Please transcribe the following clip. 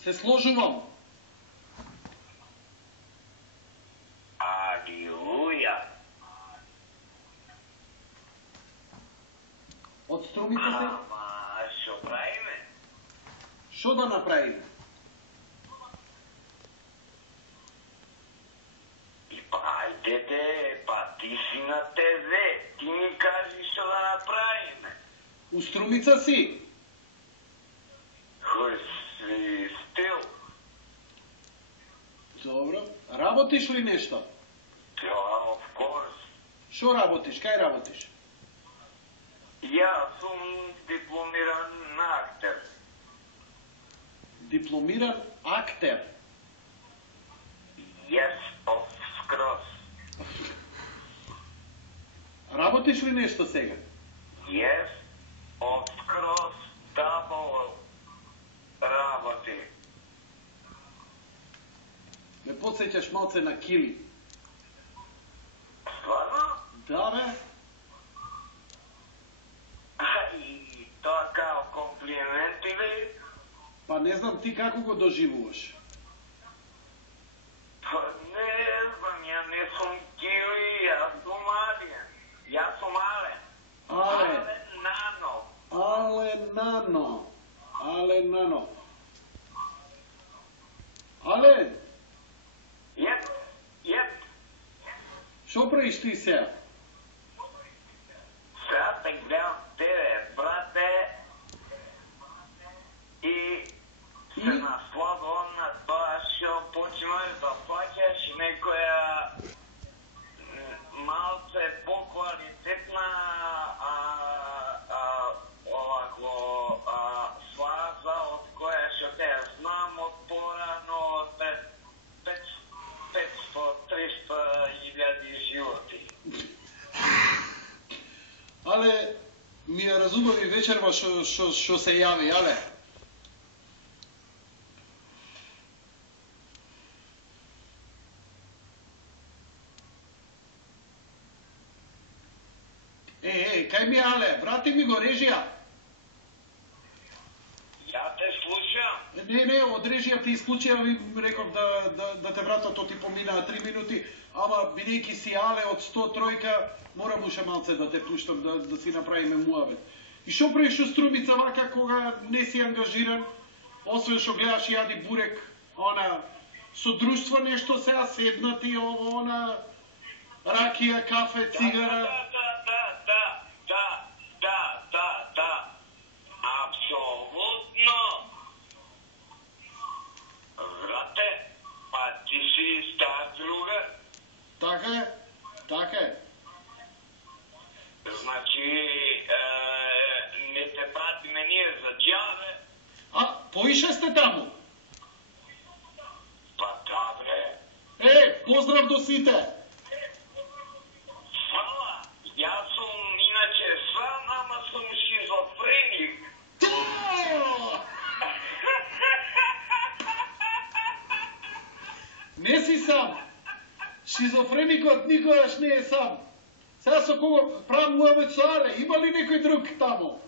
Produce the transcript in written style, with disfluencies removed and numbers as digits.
Се сложувам. Алилуја. Од струмица се... Ама, шо правиме? Шо да направиме? Ајдете, па ти си на ТВ, ти ми кажи што да направиме. У струмица си? Хој си стил. Добро. Работиш ли нешто? Yeah, of course. Шо работиш? Кај работиш? Јас сум дипломиран актер. Дипломиран актер. Yes, of course. Работиш ли нешто сега? Yes, of course, double работи. Ме подсеќаш малце на Кили. Стварно? Да, бе. И тоа као комплимент или? Па не знам ти како го доживуваш. Па не знам, ја не сум Кили, јас сум Ален. Јас сум Ален. Але. Ален Нано. Але нано. Але нано. Але, Јеп, јеп. шо правиш ти сега? Сега те гледам тебе, брате, и се насладувам на тоа што почнеш да фаќаш некоја малце поквалитетна фаза од која што те знам од порано пред 500-300 животи. Але, ми ја разубави вечерва што се јави, але. Кај ми але, брати ми го режија. Ја те слушам. Не, од режија ти исклучија, ви реков да те вратат, то ти поминаа 3 минути, ама бидејќи си але од 103, морам уште малце да те пуштам, да си направиме муавет. И шо правиш у струмица вака кога не си ангажиран, освен што гледаш јади бурек, она, со друштво нешто сега седнати, ово, она, ракија, кафе, цигара. Да. Апсолутно. Брате, па ти си стар другар. Така е. Значи, не те пратиме ние за џабе. А, поише сте таму? Па да, бре. Поздрав до сите. Фала, јас сум иначе сам, ама сум шизофреник. Не си сам. Шизофреникот никогаш не е сам. Сега со кого правам муавет со Але, има ли некој друг таму?